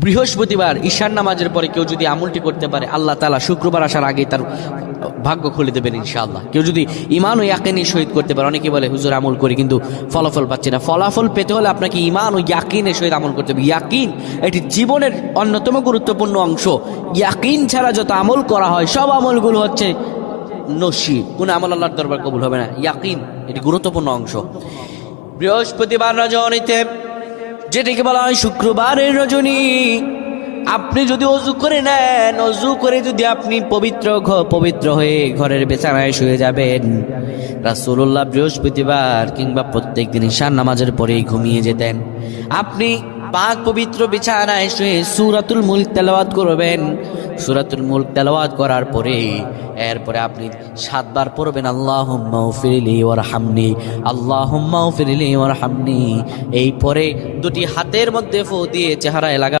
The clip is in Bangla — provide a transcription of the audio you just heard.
বৃহস্পতিবার ঈশান নামাজের পরে কেউ যদি আমলটি করতে পারে, আল্লাহ তাআলা শুক্রবার আসার আগেই তার ভাগ্য খুলে দেবেন ইনশাআল্লাহ। কেউ যদি ঈমান ও ইয়াকিনের সহিত করতে পারে, অনেকে বলে হুজুর আমল করি কিন্তু ফলাফল পাচ্ছি না। ফলাফল পেতে হলে আপনাকে ঈমান ও ইয়াকিনের সহিত আমল করতে হবে। ইয়াকিন এটি জীবনের অন্যতম গুরুত্বপূর্ণ অংশ। ইয়াকিন ছাড়া যত আমল করা হয় সব আমলগুলো হচ্ছে নসি, কোন আমল আল্লাহর দরবার কবুল হবে না। ইয়াকিন এটি গুরুত্বপূর্ণ অংশ। বৃহস্পতিবার রজনীতে, যেটাকে বলা হয় শুক্রবারের রজনী, আপনি যদি অজু করে নেন, অজু করে যদি আপনি পবিত্র হয়ে ঘরের বিছানায় শুয়ে যাবেন, রাসূলুল্লাহ বৃহস্পতিবার কিংবা প্রত্যেক দিন ঈশান নামাজের পরেই ঘুমিয়ে যেতেন। আপনি পাক পবিত্র বিছানায় শুয়ে সূরাতুল মুলক তেলাওয়াত করবেন। সূরাতুল মুলক তেলাওয়াত করার পরে এরপরে আপনি 7 বার পড়বেন আল্লাহুম্মা গফিরলি ওয়ারহামনি, আল্লাহুম্মা গফিরলি ওয়ারহামনি। এই পরে দুটি হাতের মধ্যে ফু দিয়ে চেহারায় লাগা